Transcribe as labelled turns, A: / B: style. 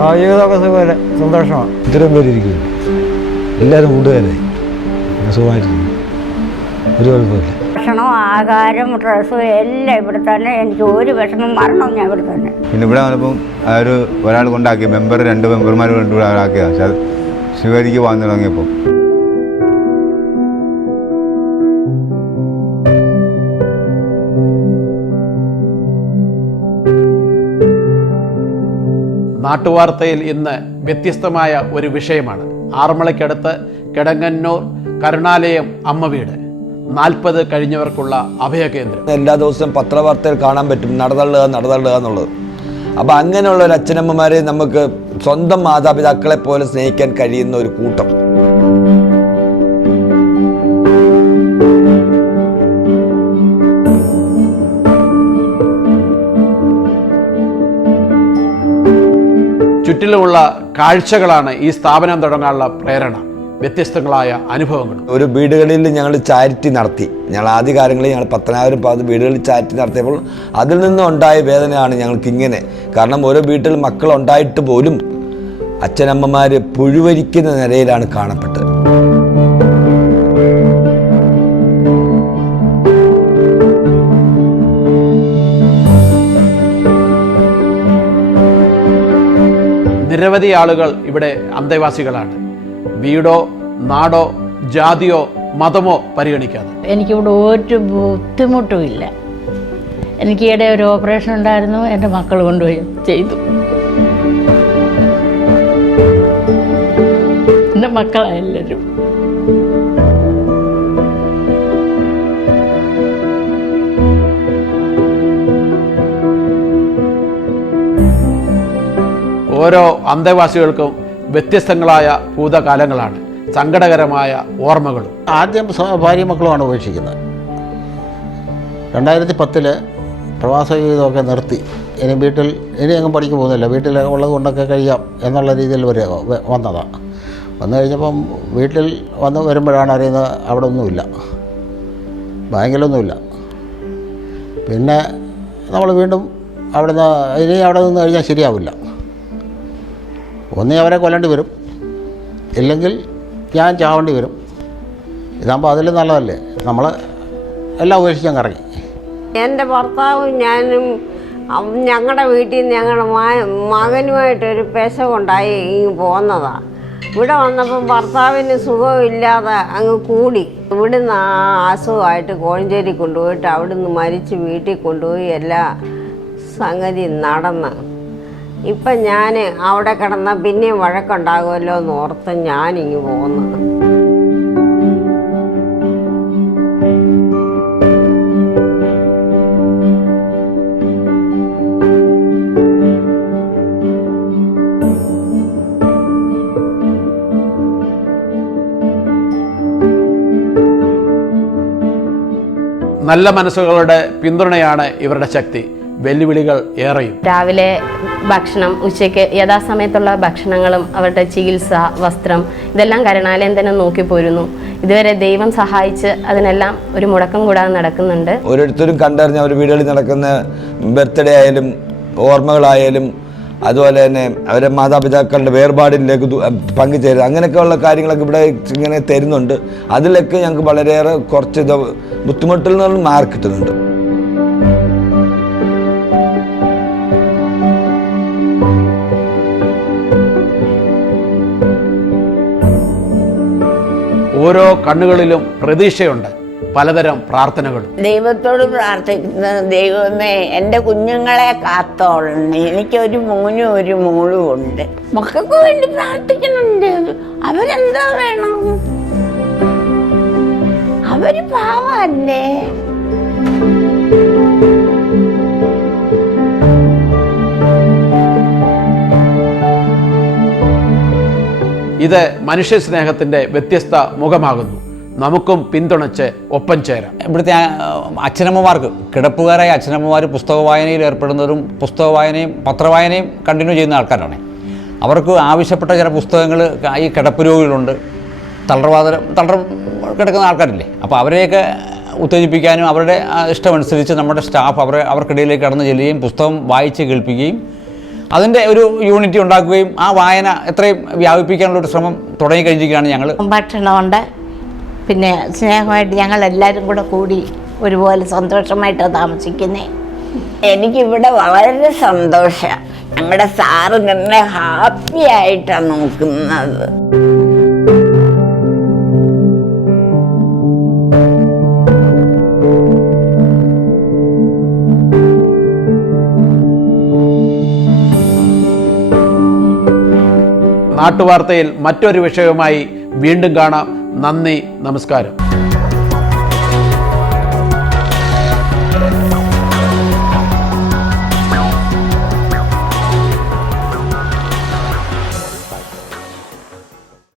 A: ആ ജീവിതമൊക്കെ സുഖമല്ലേ? സന്തോഷമാണ്
B: ഇത്രയും പേര് ഇരിക്കുന്നു എല്ലാവരും കൂട്ടുകാരായി സുഖമായിട്ടിരിക്കുന്നു ഒരു കുഴപ്പമില്ല.
C: ഭക്ഷണം ആഹാരം ഡ്രസ്സും എല്ലാം ഇവിടെ തന്നെ. എനിക്ക് ഒരു വിഷമം മരണം ഞാൻ ഇവിടെ തന്നെ.
D: പിന്നെ ഇവിടെ വന്നപ്പം ആ ഒരു ഒരാൾ കൊണ്ടാക്കി മെമ്പർ രണ്ട് മെമ്പർമാർ കൊണ്ടുപോയി ആക്കിയതാണ് പക്ഷെ അത് ശിവരിക്ക് വന്നു തുടങ്ങിയപ്പോൾ
E: നാട്ടുവാർത്തയിൽ ഇന്ന് വ്യത്യസ്തമായ ഒരു വിഷയമാണ്. ആറന്മുളയ്ക്കടുത്ത് കിടങ്ങന്നൂർ കരുണാലയം അമ്മ വീട്. നാൽപ്പത് കഴിഞ്ഞവർക്കുള്ള അഭയകേന്ദ്രം.
B: എല്ലാ ദിവസവും പത്രവാർത്തയിൽ കാണാൻ പറ്റും നടതള്ളുക നടതള്ളുക എന്നുള്ളത്. അപ്പം അങ്ങനെയുള്ള ഒരു അച്ഛനമ്മമാരെ നമുക്ക് സ്വന്തം മാതാപിതാക്കളെ പോലെ സ്നേഹിക്കാൻ കഴിയുന്ന ഒരു കൂട്ടം.
E: ചുറ്റിലുമുള്ള കാഴ്ചകളാണ് ഈ സ്ഥാപനം തുടങ്ങാനുള്ള പ്രേരണ. വ്യത്യസ്തങ്ങളായ അനുഭവങ്ങൾ
B: ഒരു വീടുകളിൽ ഞങ്ങൾ ചാരിറ്റി നടത്തി. ഞങ്ങൾ ആദ്യ കാലങ്ങളിൽ ഞങ്ങൾ പത്തനായിരം പാത് വീടുകളിൽ ചാരിറ്റി നടത്തിയപ്പോൾ അതിൽ നിന്നും ഉണ്ടായ വേദനയാണ് ഞങ്ങൾക്ക് ഇങ്ങനെ. കാരണം ഓരോ വീട്ടിൽ മക്കൾ ഉണ്ടായിട്ട് പോലും അച്ഛനമ്മമാർ പുഴുവരിക്കുന്ന നിലയിലാണ് കാണപ്പെട്ടത്.
E: നിരവധി ആളുകൾ ഇവിടെ അന്തേവാസികളാണ്. വീടോ നാടോ ജാതിയോ മതമോ പരിഗണിക്കാതെ.
F: എനിക്കിവിടെ ഒരു ബുദ്ധിമുട്ടും ഇല്ല. എനിക്ക് ഈയിടെ ഒരു ഓപ്പറേഷൻ ഉണ്ടായിരുന്നു എന്റെ മക്കൾ കൊണ്ടുപോയി ചെയ്തു. എന്റെ മക്കളെല്ലാവരും
E: ഓരോ അന്തേവാസികൾക്കും വ്യത്യസ്തങ്ങളായ ഭൂതകാലങ്ങളാണ് സങ്കടകരമായ ഓർമ്മകളും.
G: ആദ്യം ഭാര്യ മക്കളുമാണ് ഉപേക്ഷിക്കുന്നത്. രണ്ടായിരത്തി പത്തിൽ പ്രവാസ ജീവിതമൊക്കെ നിർത്തി. ഇനി വീട്ടിൽ ഇനി എങ്ങും പണിക്ക് പോകുന്നില്ല. വീട്ടിൽ ഉള്ളത് കൊണ്ടൊക്കെ കഴിയാം എന്നുള്ള രീതിയിൽ വരെ വന്നതാണ് വന്നു കഴിഞ്ഞപ്പം വീട്ടിൽ വന്ന് വരുമ്പോഴാണ് അറിയുന്നത് അവിടെ ഒന്നുമില്ല. ബാങ്കിലൊന്നുമില്ല. പിന്നെ നമ്മൾ വീണ്ടും അവിടുന്ന് ഇനി അവിടെ നിന്ന് കഴിഞ്ഞാൽ ശരിയാവില്ല. ഒന്നേ അവരെ കൊല്ലേണ്ടി വരും. ഇല്ലെങ്കിൽ ഞാൻ ചാവേണ്ടി വരും. ഇതാകുമ്പോൾ അതിൽ നല്ലതല്ലേ? നമ്മൾ എല്ലാം ഉപേക്ഷിച്ച് ഞാൻ ഇറങ്ങി.
H: എന്റെ ഭർത്താവും ഞാനും ഞങ്ങളുടെ വീട്ടിൽ നിന്ന് ഞങ്ങളുടെ മകനുമായിട്ടൊരു പെശകുണ്ടായി ഇങ്ങ് പോന്നതാണ് ഇവിടെ വന്നപ്പം ഭർത്താവിന് സുഖമില്ലാതെ അങ്ങ് കൂടി. ഇവിടുന്ന് ആ അസുഖമായിട്ട് കോഴഞ്ചേരി കൊണ്ടുപോയിട്ട് അവിടുന്ന് മരിച്ച് വീട്ടിൽ കൊണ്ടുപോയി എല്ലാ സംഗതി നടന്ന്. ഇപ്പം ഞാൻ അവിടെ കിടന്ന പിന്നെയും വഴക്കുണ്ടാകുമല്ലോ എന്ന് ഓർത്ത് ഞാൻ ഞാനിങ്ങ് പോകുന്നു
E: നല്ല മനസ്സുകളുടെ പിന്തുണയാണ് ഇവരുടെ ശക്തി. വെല്ലുവിളികൾ ഏറെയും.
I: രാവിലെ ഭക്ഷണം ഉച്ചയ്ക്ക് യഥാസമയത്തുള്ള ഭക്ഷണങ്ങളും അവരുടെ ചികിത്സ വസ്ത്രം ഇതെല്ലാം കരുണാലയം തന്നെ നോക്കി പോരുന്നു. ഇതുവരെ ദൈവം സഹായിച്ച് അതിനെല്ലാം ഒരു മുടക്കം കൂടാതെ നടക്കുന്നുണ്ട്.
B: ഓരോരുത്തരും കണ്ടറിഞ്ഞ അവർ വീടുകളിൽ നടക്കുന്ന ബർത്ത്ഡേ ആയാലും ഓർമ്മകളായാലും അതുപോലെ തന്നെ അവരെ മാതാപിതാക്കളുടെ വേർപാടിലേക്ക് പങ്കുചേരുക. അങ്ങനെയൊക്കെയുള്ള കാര്യങ്ങളൊക്കെ ഇവിടെ ഇങ്ങനെ തരുന്നുണ്ട്. അതിലൊക്കെ ഞങ്ങൾക്ക് വളരെയേറെ കുറച്ച് ബുദ്ധിമുട്ടിൽ നിന്നും മാർക്ക് കിട്ടുന്നുണ്ട്.
E: ഓരോ കണ്ണുകളിലും പ്രതീക്ഷയുണ്ട്. പലതരം പ്രാർത്ഥനകൾ
C: ദൈവത്തോട് പ്രാർത്ഥിക്കുന്ന ദൈവമേ എന്റെ കുഞ്ഞുങ്ങളെ കാത്തോളണേ. എനിക്കൊരു മോനും ഒരു മോളും ഉണ്ട്. മക്കൾക്ക് വേണ്ടി പ്രാർത്ഥിക്കുന്നുണ്ട്. അവരെന്താ വേണം? അവർ പാവല്ലേ
E: ഇത് മനുഷ്യ സ്നേഹത്തിന്റെ വ്യത്യസ്ത മുഖമാകുന്നു. നമുക്കും പിന്തുണച്ച് ഒപ്പം ചേരാം.
J: ഇവിടുത്തെ അച്ഛനമ്മമാർക്ക് കിടപ്പുകാരായ അച്ഛനമ്മമാർ പുസ്തക വായനയിൽ ഏർപ്പെടുന്നവരും പുസ്തക വായനയും പത്രവായനയും കണ്ടിന്യൂ ചെയ്യുന്ന ആൾക്കാരാണ്. അവർക്ക് ആവശ്യപ്പെട്ട ചില പുസ്തകങ്ങൾ ഈ കിടപ്പ് രോഗികളുണ്ട്. തളർവാദം തളർ കിടക്കുന്ന ആൾക്കാരില്ലേ? അപ്പോൾ അവരെയൊക്കെ ഉത്തേജിപ്പിക്കാനും അവരുടെ ഇഷ്ടമനുസരിച്ച് നമ്മുടെ സ്റ്റാഫ് അവരെ അവർക്കിടയിലേക്ക് കടന്നു ചെല്ലുകയും പുസ്തകം വായിച്ച് കേൾപ്പിക്കുകയും അതിന്റെ ഒരു യൂണിറ്റി ഉണ്ടാക്കുകയും ആ വായന എത്രയും വ്യാപിപ്പിക്കാനുള്ള ഒരു ശ്രമം തുടങ്ങി കഴിഞ്ഞിരിക്കുകയാണ് ഞങ്ങൾ
K: ഭക്ഷണമുണ്ട് പിന്നെ സ്നേഹമായിട്ട് ഞങ്ങൾ എല്ലാവരും കൂടെ കൂടി ഒരുപോലെ സന്തോഷമായിട്ടാണ് താമസിക്കുന്നത്
C: എനിക്കിവിടെ വളരെ സന്തോഷമാണ് നമ്മുടെ സാറ് നിന്നെ ഹാപ്പി ആയിട്ടാണ് നോക്കുന്നത്.
E: നാട്ടുവാർത്തയിൽ മറ്റൊരു വിഷയവുമായി വീണ്ടും കാണാം. നന്ദി നമസ്കാരം.